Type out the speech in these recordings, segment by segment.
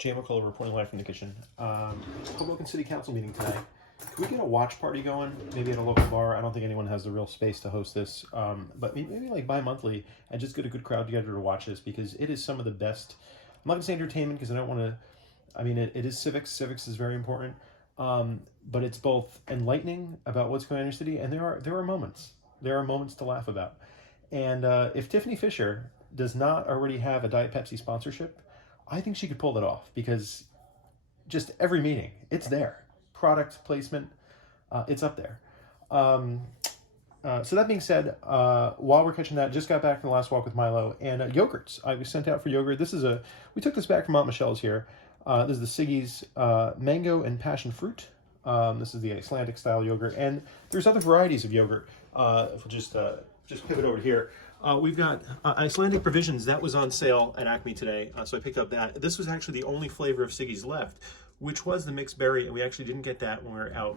Jmikola reporting live from the kitchen. Hoboken City Council meeting tonight. Can we get a watch party going? Maybe at a local bar. I don't think anyone has the real space to host this. But maybe like bi-monthly and just get a good crowd together to watch this because it is some of the best. I'm not going to say entertainment because I don't want to. I mean, it is civics. Civics is very important. But it's both enlightening about what's going on in your city, and there are moments. There are moments to laugh about. And if Tiffany Fisher does not already have a Diet Pepsi sponsorship, I think she could pull that off because just every meeting, it's there. Product placement, it's up there. So that being said, while we're catching that, just got back from the last walk with Milo and yogurts. I was sent out for yogurt. We took this back from Aunt Michelle's here. This is the Siggy's mango and passion fruit. This is the Icelandic style yogurt, and there's other varieties of yogurt. If we'll just pivot over here. We've got Icelandic Provisions. That was on sale at Acme today, so I picked up that. This was actually the only flavor of Siggy's left, which was the mixed berry, and we actually didn't get that when we were out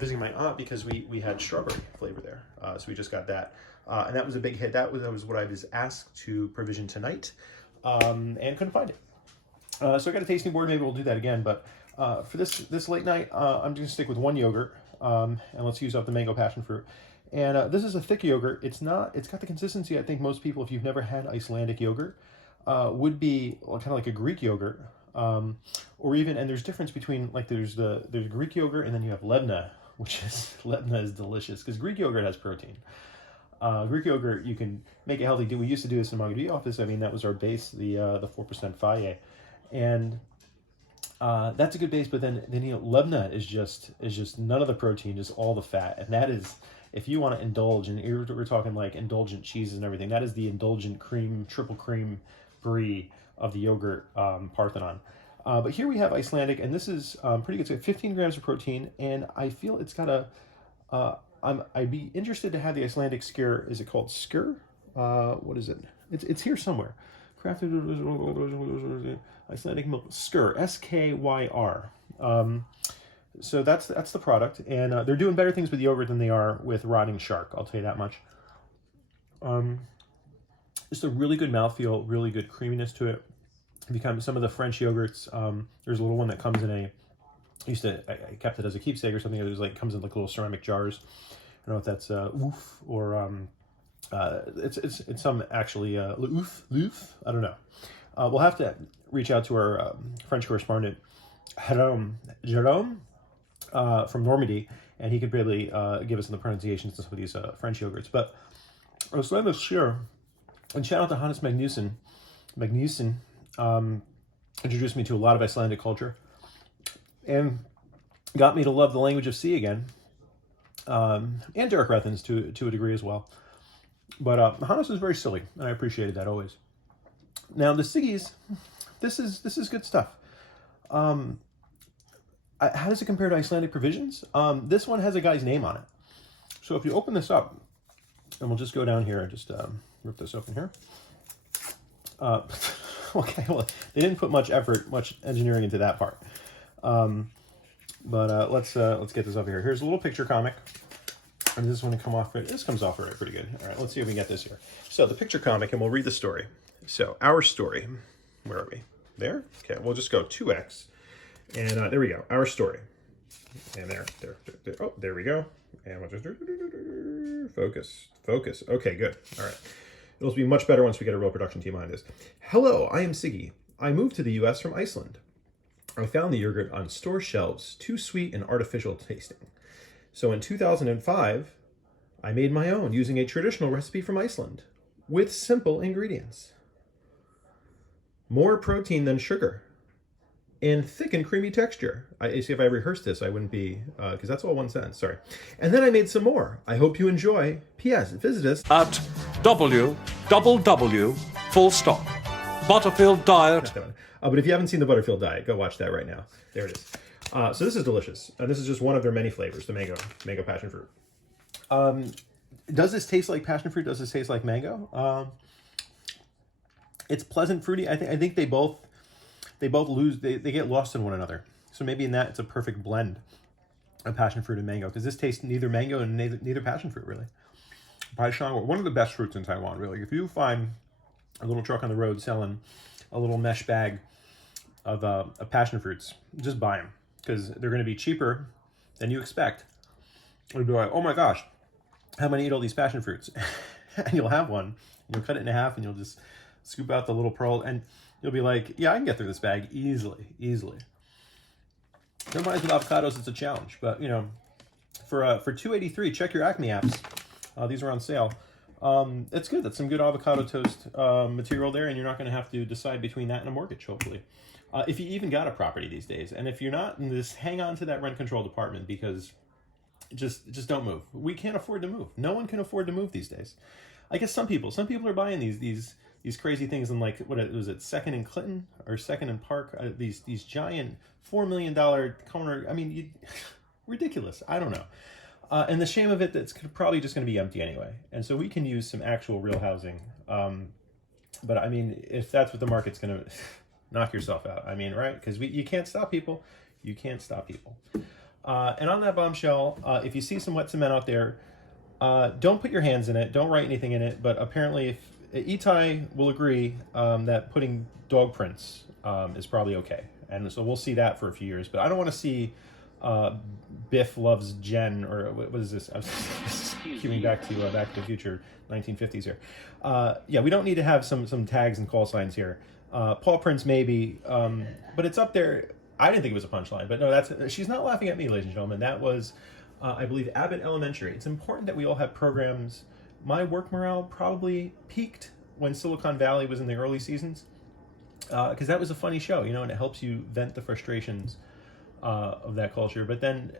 visiting my aunt because we had strawberry flavor there. So we just got that, and that was a big hit. That was what I was asked to provision tonight, and couldn't find it. So I got a tasting board. Maybe we'll do that again, but for this late night, I'm just gonna stick with one yogurt, and let's use up the mango passion fruit. And this is a thick yogurt. It's got the consistency I think most people, if you've never had Icelandic yogurt, would be kind of like a Greek yogurt, or even, and there's difference between, like there's Greek yogurt and then you have Lebna, Lebna is delicious because Greek yogurt has protein. Greek yogurt, you can make it healthy. We used to do this in the Magadie office. I mean, that was our base, the 4% Faye. And that's a good base, but then Lebna is just none of the protein, just all the fat. And that is, if you want to indulge, and we're talking like indulgent cheeses and everything, that is the indulgent cream, triple cream brie of the yogurt Parthenon. But here we have Icelandic, and this is pretty good. It's got 15 grams of protein, and I feel it's got I'd be interested to have the Icelandic skyr. Is it called skyr? What is it? It's here somewhere. Crafted Icelandic milk skyr, SKYR. So that's the product, and they're doing better things with yogurt than they are with rotting shark. I'll tell you that much. Just a really good mouthfeel, really good creaminess to it. Become some of the French yogurts. There's a little one that comes in I kept it as a keepsake or something. It was like comes in like little ceramic jars. I don't know if that's oof or it's some actually oof. I don't know. We'll have to reach out to our French correspondent Jerome from Normandy, and he could really give us the pronunciations to some of these French yogurts. But I was letting this share, and shout out to Hannes Magnuson. Introduced me to a lot of Icelandic culture, and got me to love the language of sea again, and Derek Rethens to a degree as well. But Hannes is very silly, and I appreciated that always. Now the Siggy's, this is good stuff. How does it compare to Icelandic Provisions? This one has a guy's name on it. So if you open this up, and we'll just go down here and just rip this open here. Okay, well, they didn't put much effort, much engineering into that part. But let's get this over here. Here's a little picture comic. And this is going to come off. This comes off already pretty good. All right, let's see if we can get this here. So the picture comic, and we'll read the story. So our story, where are we? There? Okay, we'll just go 2x. And there we go, our story. And there. Oh, there we go. And we'll just focus. Okay, good. All right. It'll be much better once we get a real production team behind this. Hello, I am Siggy. I moved to the U.S. from Iceland. I found the yogurt on store shelves too sweet and artificial tasting. So in 2005, I made my own using a traditional recipe from Iceland with simple ingredients. More protein than sugar and thick and creamy texture. See, if I rehearsed this, I wouldn't be, because that's all one sentence, sorry. And then I made some more. I hope you enjoy. P.S. Visit us at www, full stop, Butterfield Diet. But if you haven't seen the Butterfield Diet, go watch that right now. There it is. So this is delicious. And this is just one of their many flavors, the mango passion fruit. Does this taste like passion fruit? Does this taste like mango? It's pleasant fruity. I think they both they get lost in one another. So maybe in that it's a perfect blend of passion fruit and mango, because this tastes neither mango and neither passion fruit really. Paishang, one of the best fruits in Taiwan, really. If you find a little truck on the road selling a little mesh bag of passion fruits. Just buy them because they're going to be cheaper than you expect. You'll be like, oh my gosh, how am I going to eat all these passion fruits? And you'll have one. You'll cut it in half and you'll just scoop out the little pearl and you'll be like, yeah, I can get through this bag easily. Sometimes with avocados, it's a challenge. But, you know, for $2.83, check your Acme apps. These are on sale. It's good. That's some good avocado toast material there, and you're not going to have to decide between that and a mortgage, hopefully. If you even got a property these days. And if you're not, just hang on to that rent control department because just don't move. We can't afford to move. No one can afford to move these days. I guess some people are buying these crazy things in, like, what was it, Second and Clinton or Second and Park? These giant $4 million corner. I mean, ridiculous. I don't know. And the shame of it, that's probably just going to be empty anyway. And so we can use some actual real housing. But I mean, if that's what the market's going to knock yourself out. I mean, right? Because you can't stop people. You can't stop people. And on that bombshell, if you see some wet cement out there, don't put your hands in it. Don't write anything in it. But apparently, if Itai will agree that putting dog prints is probably okay. And so we'll see that for a few years. But I don't want to see Biff loves Jen, or what is this? I was queuing back to the Future 1950s here. Yeah, we don't need to have some tags and call signs here. Paw prints maybe, but it's up there. I didn't think it was a punchline, but no, she's not laughing at me, ladies and gentlemen. That was, I believe, Abbott Elementary. It's important that we all have programs. My work morale probably peaked when Silicon Valley was in the early seasons, because that was a funny show, you know, and it helps you vent the frustrations of that culture. But then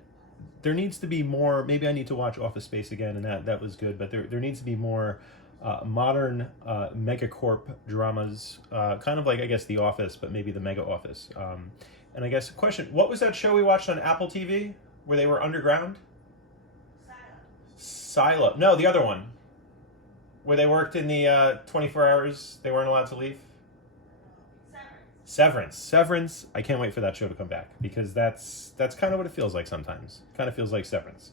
there needs to be more. Maybe I need to watch Office Space again, and that was good. But there needs to be more modern megacorp dramas, kind of like, I guess, The Office, but maybe the Mega Office. And I guess question: what was that show we watched on Apple TV where they were underground? Silo. No, the other one where they worked in the 24 hours they weren't allowed to leave. Severance. I can't wait for that show to come back because that's kind of what it feels like sometimes. Kind of feels like Severance.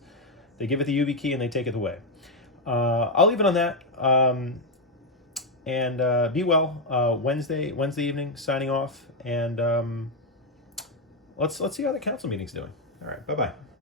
They give it the YubiKey and they take it away. I'll leave it on that. And be well. Wednesday evening, signing off. And let's see how the council meeting's doing. All right. Bye-bye.